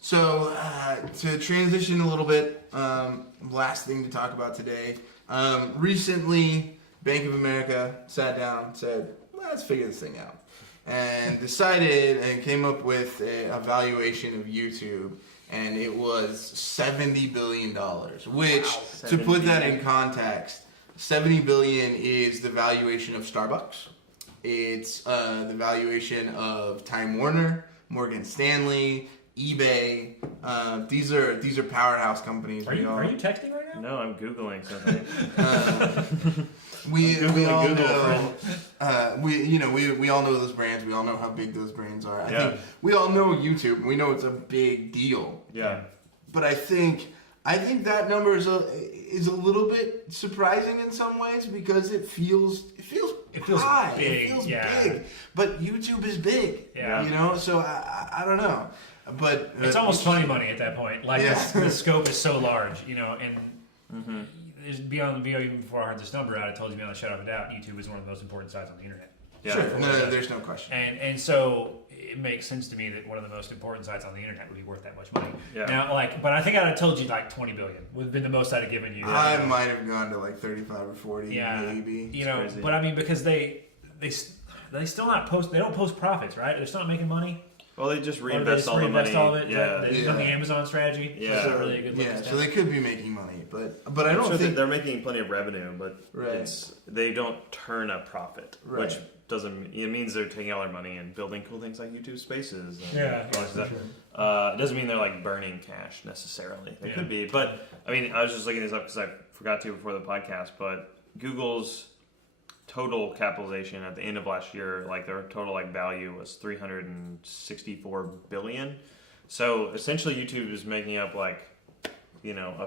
So, to transition a little bit, last thing to talk about today. Recently, Bank of America sat down, said, let's figure this thing out. And decided and came up with a valuation of YouTube, and it was $70 billion, which, to put that in context, $70 billion is the valuation of Starbucks. It's the valuation of Time Warner, Morgan Stanley, eBay. These are powerhouse companies. Are you texting right now? No, I'm Googling something. We all know. We all know those brands. We all know how big those brands are. I think we all know YouTube. We know it's a big deal. Yeah. But I think that number is a little bit surprising in some ways because it feels high. Big. It feels big. But YouTube is big. Yeah. So I don't know. But it's almost funny money at that point. Like the scope is so large, and beyond even before I heard this number out, I told you beyond a shadow of a doubt, YouTube is one of the most important sites on the internet. Yeah. Sure. No, there's no question. And so it makes sense to me that one of the most important sites on the internet would be worth that much money. Yeah. Now, but I think I'd have told you like 20 billion would have been the most I'd have given you. I might have gone to like 35 or 40, maybe. Crazy. But I mean, because they still not post. They don't post profits, right? They're still not making money. Well, they just reinvest all the money. All of it. Yeah. They've done the Amazon strategy. Yeah. So really a good so they could be making money, but I don't think they're making plenty of revenue, but they don't turn a profit, which doesn't. It means they're taking all their money and building cool things like YouTube Spaces. And it doesn't mean they're like burning cash necessarily. They could be, but I mean, I was just looking this up because I forgot to before the podcast. But Google's total capitalization at the end of last year, like their total value was $364 billion. So essentially, YouTube is making up a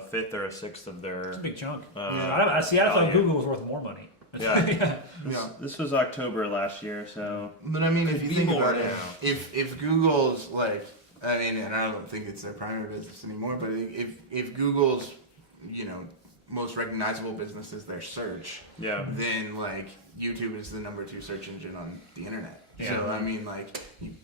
fifth or a sixth of their. It's a big chunk. I thought Google was worth more money. Yeah. This was October last year, so. But I mean, if you think about it, if Google's and I don't think it's their primary business anymore, but if Google's, most recognizable business is their search, then YouTube is the number 2 search engine on the internet. Yeah. So I mean,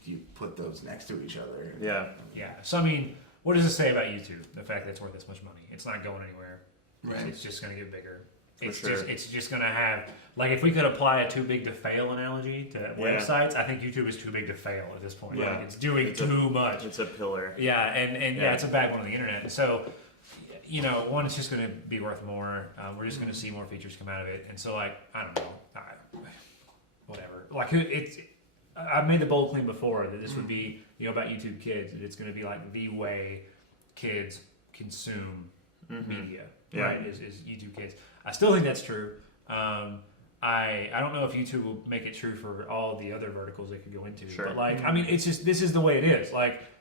you put those next to each other. Yeah. Yeah. So I mean, what does it say about YouTube? The fact that it's worth this much money, it's not going anywhere. Right. It's just going to get bigger. It's just going to have if we could apply a too big to fail analogy to websites, I think YouTube is too big to fail at this point. Yeah. It's doing too much. It's a pillar. Yeah, and it's a backbone of the internet. So. One, it's just going to be worth more. We're just going to see more features come out of it. And so, I don't know. Whatever. I've made the bold claim before that this would be, about YouTube Kids. That it's going to be the way kids consume media. Yeah. Right? Is YouTube Kids. I still think that's true. I don't know if YouTube will make it true for all the other verticals they could go into. Sure. But I mean, it's just, this is the way it is.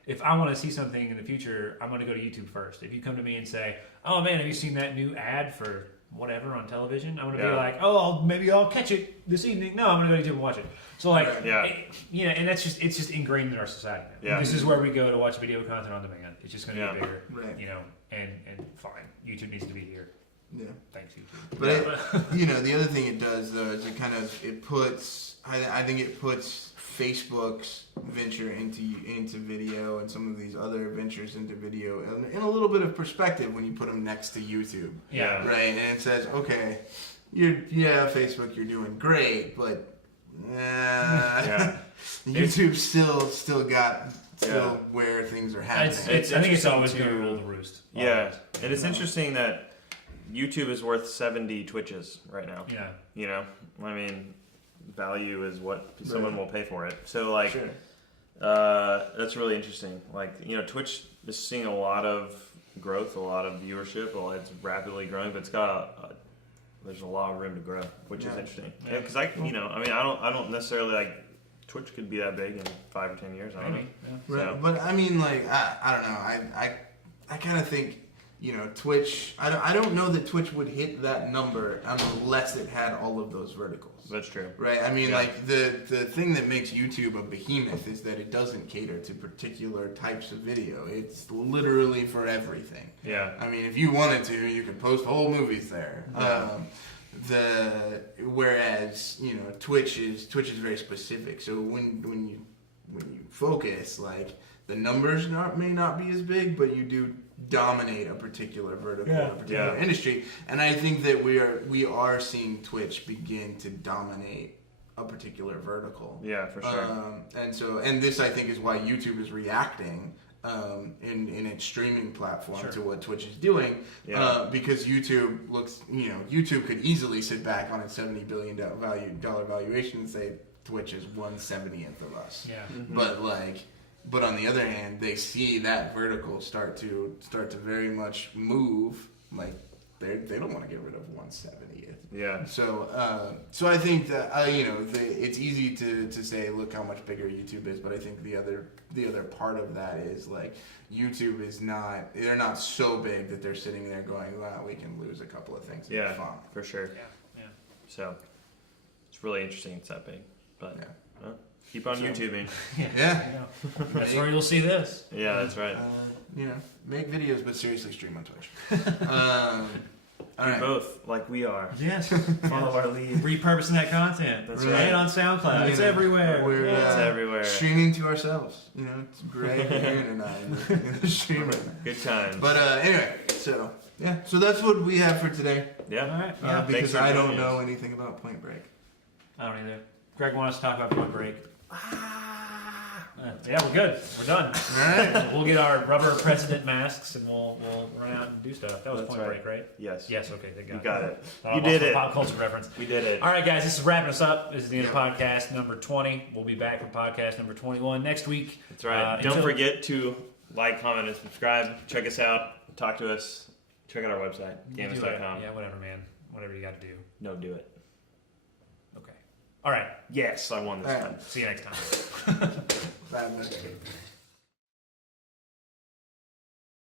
If I want to see something in the future, I'm going to go to YouTube first. If you come to me and say, oh man, have you seen that new ad for whatever on television? I'm going to be like, oh, maybe I'll catch it this evening. No, I'm going to go to YouTube and watch it. So and it's just ingrained in our society. Yeah. This is where we go to watch video content on demand. It's just going to get bigger, right. And fine. YouTube needs to be here. Yeah. Thanks, YouTube. But the other thing it does though is it puts Facebook's venture into video and some of these other ventures into video in a little bit of perspective when you put them next to YouTube. Yeah. Right. And it says, okay, Facebook, you're doing great, but YouTube still got where things are happening. I think it's always going to rule the roost. Yeah, and it's interesting that YouTube is worth 70 Twitches right now. Yeah. I mean, value is what someone will pay for it. So that's really interesting. Twitch is seeing a lot of growth, a lot of viewership. Well, it's rapidly growing, but it's got there's a lot of room to grow, which is interesting. Yeah, because I don't necessarily Twitch could be that big in 5 or 10 years. I don't know. Yeah. Right. So. But I mean, I don't know. I kind of think. Twitch. I don't know that Twitch would hit that number unless it had all of those verticals. That's true. Right? I mean, the thing that makes YouTube a behemoth is that it doesn't cater to particular types of video. It's literally for everything. Yeah. I mean, if you wanted to, you could post whole movies there. Yeah. Whereas Twitch is very specific. So when you focus the numbers may not be as big, but you do dominate a particular vertical, a particular industry. And I think that we are seeing Twitch begin to dominate a particular vertical. Yeah, for sure. And this I think is why YouTube is reacting in its streaming platform to what Twitch is doing. Because YouTube could easily sit back on its $70 billion valuation and say Twitch is 1/70th of us. Yeah. Mm-hmm. But on the other hand, they see that vertical start to very much move. Like they don't want to get rid of 1/70th. Yeah. So I think that it's easy to say, look how much bigger YouTube is, but I think the other part of that is like YouTube is they're not so big that they're sitting there going, wow, we can lose a couple of things. Yeah, fun. for sure. Yeah. So it's really interesting. It's that big, but well, keep on So- YouTubing. Yeah. That's where you'll see this. Yeah, that's right. Make videos, but seriously stream on Twitch. All Do right. both like we are. Yes. Follow our lead. Repurposing that content. That's Right. right. And on SoundCloud. It's everywhere. We're It's everywhere. streaming to ourselves. It's Greg, Aaron, and I in the stream right now. Good times. But anyway, so that's what we have for today. yeah. All right. Yeah. Because Thanks for I don't joining know us. anything about Point Break. I don't either. Greg wants to talk about Point Break. Yeah, we're good. We're done. All right. We'll get our rubber president masks and we'll run out and do stuff. That was That's Point right. Break, right? Yes. Yes. Okay. Thank God. You got it. Thought You I lost did my it. Pop culture reference. We did it. All right, guys. This is wrapping us up. This is the end of podcast number 20. We'll be back for podcast number 21 next week. That's right. Don't forget to like, comment, and subscribe. Check us out. Talk to us. Check out our website, gamus.com. Yeah, whatever, man. Whatever you got to do. No, do it. Okay. All right. Yes, I won this All right. time. See you next time. Bye.